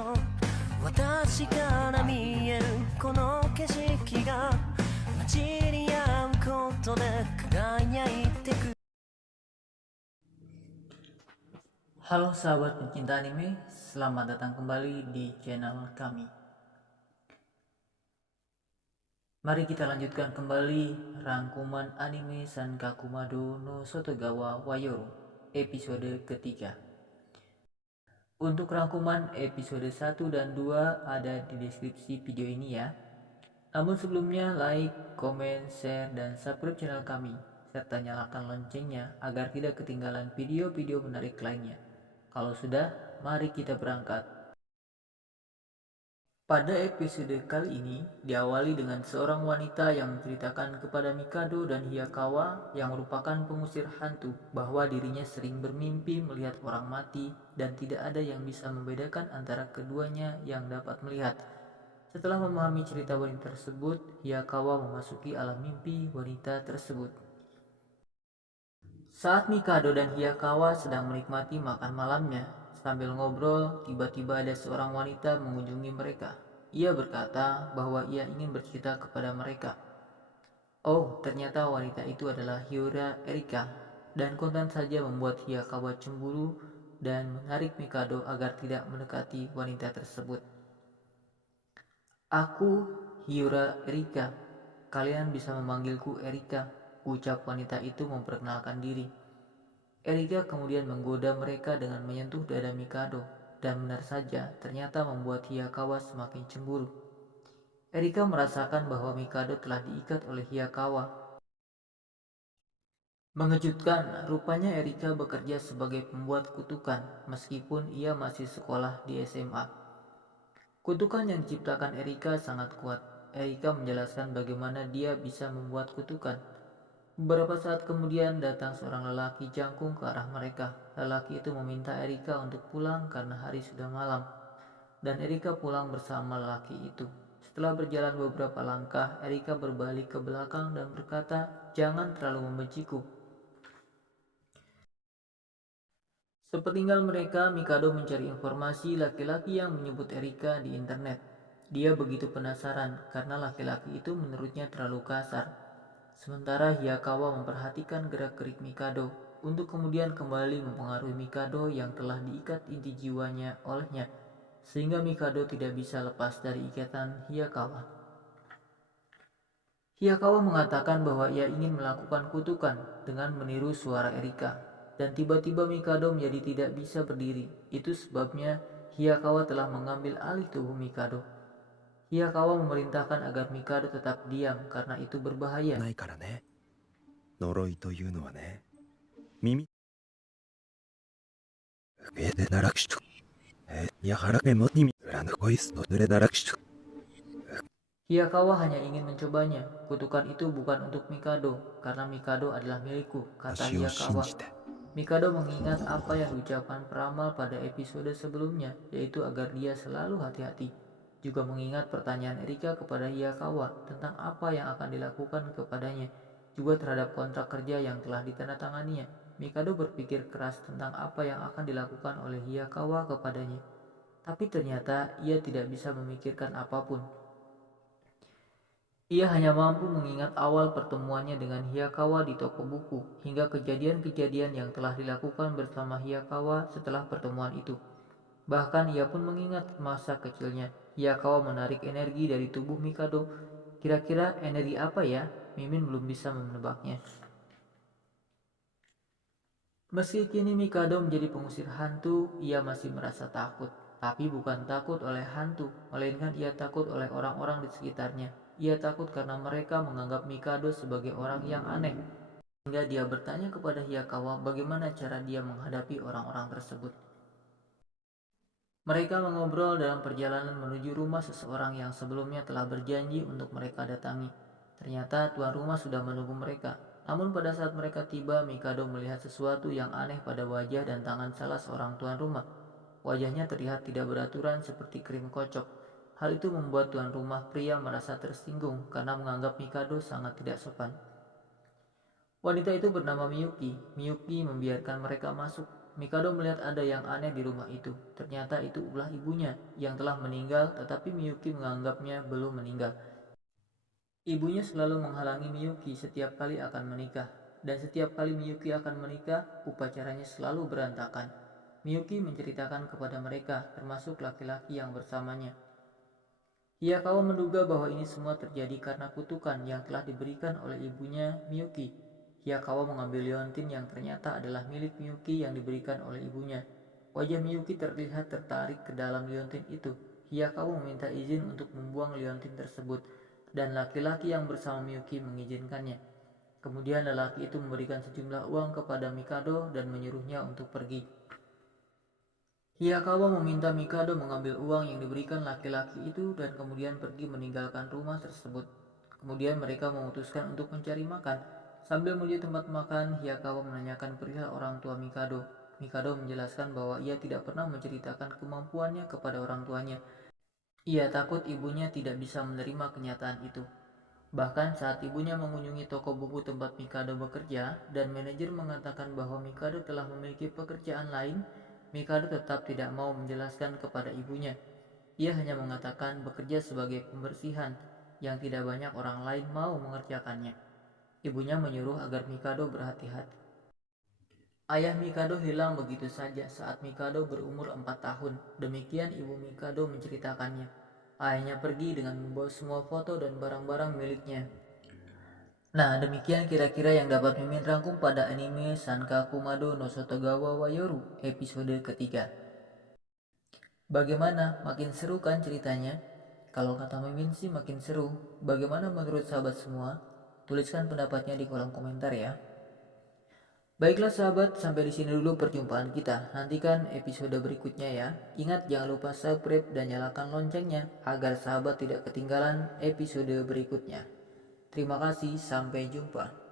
ど私から見えるこの景色が街に合うことで輝いてく。 Halo sahabat pencinta anime, selamat datang kembali di channel kami. Mari kita lanjutkan kembali rangkuman anime Sankakumado no Sotogawa Wayoru episode ketiga. Untuk rangkuman episode 1 dan 2 ada di deskripsi video ini ya. Namun sebelumnya like, komen, share, dan subscribe channel kami serta nyalakan loncengnya agar tidak ketinggalan video-video menarik lainnya. Kalau sudah, mari kita berangkat. Pada episode kali ini diawali dengan seorang wanita yang menceritakan kepada Mikado dan Hiyakawa yang merupakan pengusir hantu bahwa dirinya sering bermimpi melihat orang mati dan tidak ada yang bisa membedakan antara keduanya yang dapat melihat. Setelah memahami cerita wanita tersebut, Hiyakawa memasuki alam mimpi wanita tersebut. Saat Mikado dan Hiyakawa sedang menikmati makan malamnya, sambil ngobrol, tiba-tiba ada seorang wanita mengunjungi mereka. Ia berkata bahwa ia ingin bercerita kepada mereka. Oh, ternyata wanita itu adalah Hyura Erika, dan kontan saja membuat Hiyakawa cemburu dan menarik Mikado agar tidak mendekati wanita tersebut. Aku Hyura Erika, kalian bisa memanggilku Erika, ucap wanita itu memperkenalkan diri. Erika kemudian menggoda mereka dengan menyentuh dada Mikado, dan benar saja ternyata membuat Hiyakawa semakin cemburu. Erika merasakan bahwa Mikado telah diikat oleh Hiyakawa. Mengejutkan, rupanya Erika bekerja sebagai pembuat kutukan meskipun ia masih sekolah di SMA. Kutukan yang diciptakan Erika sangat kuat. Erika menjelaskan bagaimana dia bisa membuat kutukan. Beberapa saat kemudian datang seorang lelaki jangkung ke arah mereka. Lelaki itu meminta Erika untuk pulang karena hari sudah malam. Dan Erika pulang bersama lelaki itu. Setelah berjalan beberapa langkah, Erika berbalik ke belakang dan berkata, "Jangan terlalu membenciku." Sepeninggal mereka, Mikado mencari informasi laki-laki yang menyebut Erika di internet. Dia begitu penasaran karena laki-laki itu menurutnya terlalu kasar. Sementara Hiyakawa memperhatikan gerak-gerik Mikado untuk kemudian kembali mempengaruhi Mikado yang telah diikat inti jiwanya olehnya, sehingga Mikado tidak bisa lepas dari ikatan Hiyakawa. Hiyakawa mengatakan bahwa ia ingin melakukan kutukan dengan meniru suara Erika, dan tiba-tiba Mikado menjadi tidak bisa berdiri. Itu sebabnya Hiyakawa telah mengambil alih tubuh Mikado. Hiyakawa memerintahkan agar Mikado tetap diam karena itu berbahaya. ないからね。呪いというのはね、耳上で堕落しと。やはらめもにみ裏のこいすので堕落しと。 Hiyakawa hanya ingin mencobanya. Kutukan itu bukan untuk Mikado, karena Mikado adalah milikku, kata 私を信 Hiyakawa. じて。 Mikado mengingat apa yang diucapkan peramal pada episode sebelumnya, yaitu agar dia selalu hati-hati. Juga mengingat pertanyaan Erika kepada Hiyakawa tentang apa yang akan dilakukan kepadanya, juga terhadap kontrak kerja yang telah ditandatanganinya. Mikado berpikir keras tentang apa yang akan dilakukan oleh Hiyakawa kepadanya. Tapi ternyata ia tidak bisa memikirkan apapun. Ia hanya mampu mengingat awal pertemuannya dengan Hiyakawa di toko buku, hingga kejadian-kejadian yang telah dilakukan bersama Hiyakawa setelah pertemuan itu. Bahkan ia pun mengingat masa kecilnya. Hiyakawa menarik energi dari tubuh Mikado. Kira-kira energi apa ya? Mimin belum bisa menebaknya. Meski kini Mikado menjadi pengusir hantu, ia masih merasa takut. Tapi bukan takut oleh hantu, melainkan ia takut oleh orang-orang di sekitarnya. Ia takut karena mereka menganggap Mikado sebagai orang yang aneh. Hingga dia bertanya kepada Hiyakawa bagaimana cara dia menghadapi orang-orang tersebut. Mereka mengobrol dalam perjalanan menuju rumah seseorang yang sebelumnya telah berjanji untuk mereka datangi. Ternyata tuan rumah sudah menunggu mereka. Namun pada saat mereka tiba, Mikado melihat sesuatu yang aneh pada wajah dan tangan salah seorang tuan rumah. Wajahnya terlihat tidak beraturan seperti krim kocok. Hal itu membuat tuan rumah pria merasa tersinggung karena menganggap Mikado sangat tidak sopan. Wanita itu bernama Miyuki. Miyuki membiarkan mereka masuk. Mikado melihat ada yang aneh di rumah itu. Ternyata itu ulah ibunya yang telah meninggal, tetapi Miyuki menganggapnya belum meninggal. Ibunya selalu menghalangi Miyuki setiap kali akan menikah, dan setiap kali Miyuki akan menikah, upacaranya selalu berantakan. Miyuki menceritakan kepada mereka, termasuk laki-laki yang bersamanya. Hayakawa menduga bahwa ini semua terjadi karena kutukan yang telah diberikan oleh ibunya Miyuki. Hayakawa mengambil liontin yang ternyata adalah milik Miyuki yang diberikan oleh ibunya. Wajah Miyuki terlihat tertarik ke dalam liontin itu. Hayakawa meminta izin untuk membuang liontin tersebut, dan laki-laki yang bersama Miyuki mengizinkannya. Kemudian lelaki itu memberikan sejumlah uang kepada Mikado dan menyuruhnya untuk pergi. Hayakawa meminta Mikado mengambil uang yang diberikan laki-laki itu dan kemudian pergi meninggalkan rumah tersebut. Kemudian mereka memutuskan untuk mencari makan. Sambil menuju tempat makan, Hayakawa menanyakan perihal orang tua Mikado. Mikado menjelaskan bahwa ia tidak pernah menceritakan kemampuannya kepada orang tuanya. Ia takut ibunya tidak bisa menerima kenyataan itu. Bahkan saat ibunya mengunjungi toko buku tempat Mikado bekerja dan manajer mengatakan bahwa Mikado telah memiliki pekerjaan lain, Mikado tetap tidak mau menjelaskan kepada ibunya. Ia hanya mengatakan bekerja sebagai pembersihan yang tidak banyak orang lain mau mengerjakannya. Ibunya menyuruh agar Mikado berhati-hati. Ayah Mikado hilang begitu saja saat Mikado berumur 4 tahun. Demikian ibu Mikado menceritakannya. Ayahnya pergi dengan membawa semua foto dan barang-barang miliknya. Nah, demikian kira-kira yang dapat Mimin rangkum pada anime Sankaku Mado no Sotogawa wa Yoru episode ketiga. Bagaimana? Makin seru kan ceritanya? Kalau kata Mimin sih makin seru. Bagaimana menurut sahabat semua? Tuliskan pendapatnya di kolom komentar ya. Baiklah sahabat, sampai di sini dulu perjumpaan kita. Nantikan episode berikutnya ya. Ingat jangan lupa subscribe dan nyalakan loncengnya agar sahabat tidak ketinggalan episode berikutnya. Terima kasih, sampai jumpa.